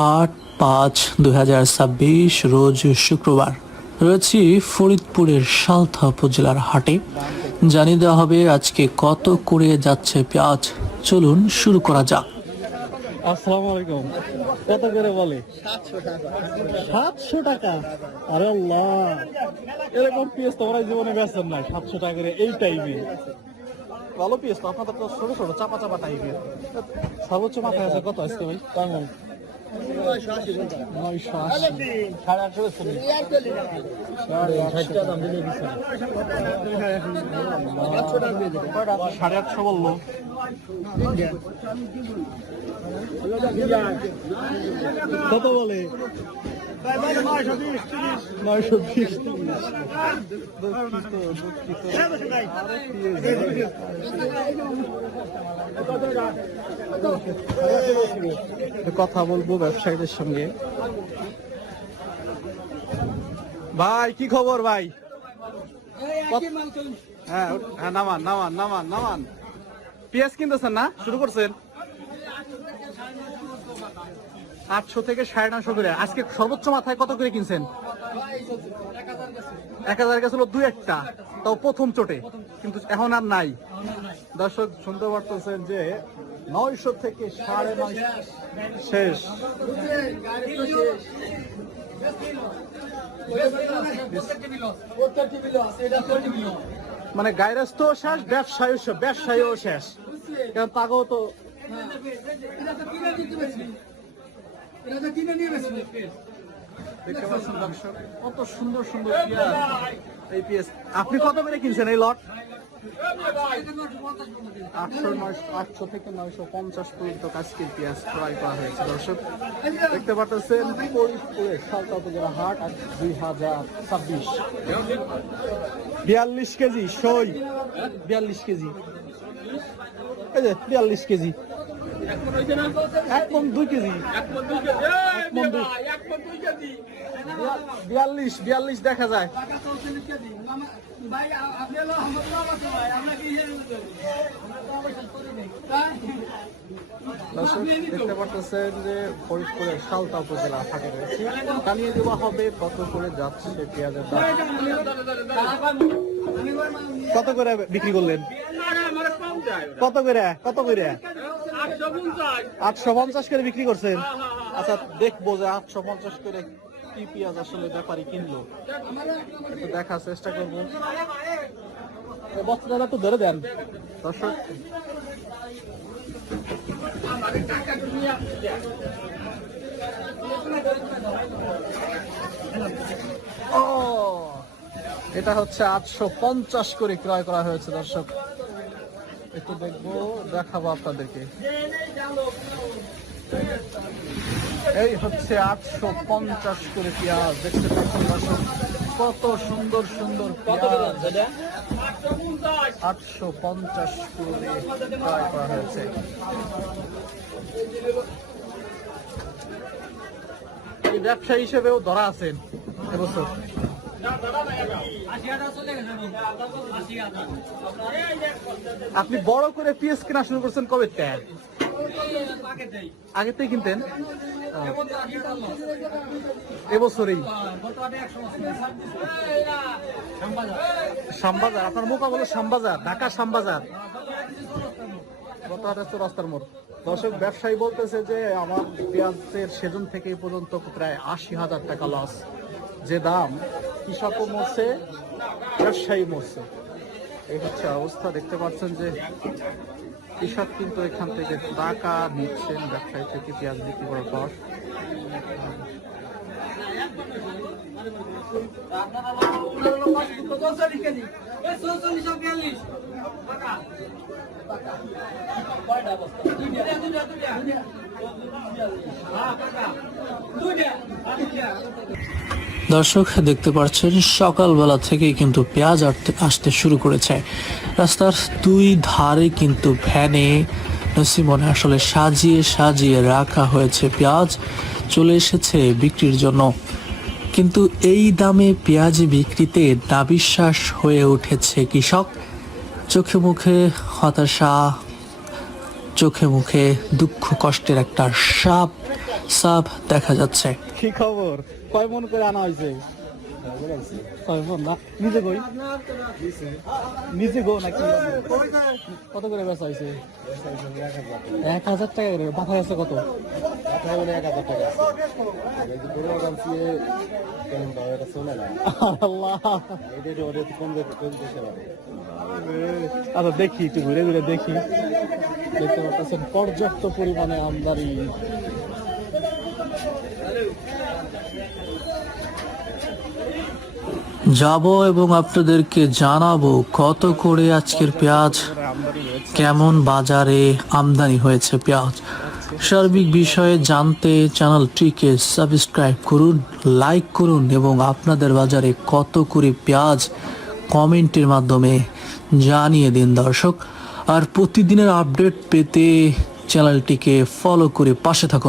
৮/৫/২০২৬ রোজ শুক্রবার রয়েছি ফরিদপুরের সালথা উপজেলার হাটে। জানিয়ে দেওয়া হবে আজকে কত করে যাচ্ছে পেঁয়াজ। চলুন শুরু করা যাক। আসসালামু আলাইকুম। কত করে বলে? 700 টাকা। আরে আল্লাহ, এরকম পেঁয়াজ তো আমরা জীবনে বেচেন নাই 700 টাকা করে এই টাইমে। ভালো পেঁয়াজ তো, আপনাদের তো ছোট ছোট চাপা চাপা টাইপের। সর্বোচ্চ মাথায় আছে কত আজকে ভাই? কেমন? 980। 850 বললো। কত বলে? 920। কথা বলবো ব্যবসায়ীদের সঙ্গে। ভাই কি খবর ভাই? হ্যাঁ হ্যাঁ, নামান নামান নামান নামান। পেঁয়াজ কিনতেছেন না? শুরু করছেন 800 থেকে 950 করে। আজকে সর্বোচ্চ মাথায় কত করে কিনছেন? 1000 গেছিল দুই একটা, তাও প্রথম চোটে, কিন্তু এখন আর নাই। দর্শক শুনতে পারতেছেন যে 900 থেকে 950 শেষ। মানে গায়রস্থ শেষ, ব্যবসায়ীও শেষ, কারণ তাকেও তো দেখতে পাচ্ছেন দর্শক কত সুন্দর সুন্দর পেঁয়াজ। এই পেঁয়াজ আপনি কত করে কিনছেন এই লট? 800 থেকে 950 পর্যন্ত আজকের পেঁয়াজ ক্রয় করা হয়েছে। দর্শক দেখতে পাচ্ছেন ফরিদপুরের সালথা উপজেলা হাট 2026। 42 কেজি সই, 42 কেজি, এই যে 42 কেজি, 1 মণ 2 কেজি, 42 দেখা যায়। দর্শক দেখতে পাচ্ছেন যে ফরিদপুরের সালথা উপজেলা হাটে রয়েছে। জানিয়ে দেওয়া হবে কত করে যাচ্ছে পেঁয়াজের দাম। কত করে বিক্রি করলেন? কত করে 850 করে বিক্রি করছেন। আচ্ছা দেখবো যে 850 করে কি পেঁয়াজ আসলে ব্যাপারী কিনলো, একটু দেখার চেষ্টা করবো। বস্তাটা একটু ধরে দেন দর্শক। ও, এটা হচ্ছে 850 করে ক্রয় করা হয়েছে। দর্শক একটু দেখবো, দেখাবো আপনাদেরকে। এই হচ্ছে 850 করে পেঁয়াজ। দেখতে পাচ্ছেন দর্শক কত সুন্দর সুন্দর পেঁয়াজ। 850 করে ক্রয় করা হয়েছে। এই ব্যবসায়ী হিসেবেও ধরা আছেন এবছর। আপনি বড় করে পেঁয়াজ কেনা শুরু করছেন কবে? আগে থেকে কিনতেন? এবছরই শ্যামবাজার, আপনার মোকাবেলা শ্যামবাজার, ঢাকা শ্যামবাজার, রাস্তার মোড়। দর্শক ব্যবসায়ী বলতেছে যে আমার পেঁয়াজের সেজন থেকে এই পর্যন্ত প্রায় 80,000 টাকা লস। যে দাম, কৃষকও মরছে, ব্যবসায়ী মরছে। এই হচ্ছে অবস্থা। দেখতে পাচ্ছেন যে কৃষক কিন্তু এখান থেকে টাকা নিচ্ছেন ব্যবসায়ী থেকে পেঁয়াজ বিক্রি করার পর। দর্শক দেখতে পাচ্ছেন সকালবেলা থেকেই কিন্তু পেঁয়াজ আসতে শুরু করেছে। রাস্তার দুই ধারে কিন্তু ভ্যানে নসিমনে আসলে সাজিয়ে সাজিয়ে রাখা হয়েছে পেঁয়াজ, চলে এসেছে বিক্রির জন্য। কিন্তু এই দামে পেঁয়াজ বিক্রিতে নাবিশ্বাস হয়ে উঠেছে কৃষক। চোখে মুখে হতাশা, চোখে মুখে দুঃখ কষ্টের একটা সাফ দেখা যাচ্ছে। কি খবর? কয় মন করে আনা হয়েছে? কয় মন না? নিজে কই? নিজে গো নাকি? কত করে বেচা হয়েছে? 1,000 টাকা করে। মাথায় আছে কত? আল্লাহ। আচ্ছা দেখি, একটু ঘুরে ঘুরে দেখি। দেখতে পাচ্ছেন পর্যাপ্ত পরিমাণে আমদানি। যাব এবং আপনাদেরকে জানাবো কত করে আজকের পেঁয়াজ, কেমন বাজারে আমদানি হয়েছে পেঁয়াজ। সার্বিক বিষয়ে জানতে চ্যানেলটিকে সাবস্ক্রাইব করুন, লাইক করুন এবং আপনাদের বাজারে কত করে পেঁয়াজ কমেন্টের মাধ্যমে জানিয়ে দিন দর্শক। আর প্রতিদিনের আপডেট পেতে চ্যানেলটিকে ফলো করে পাশে থাকুন।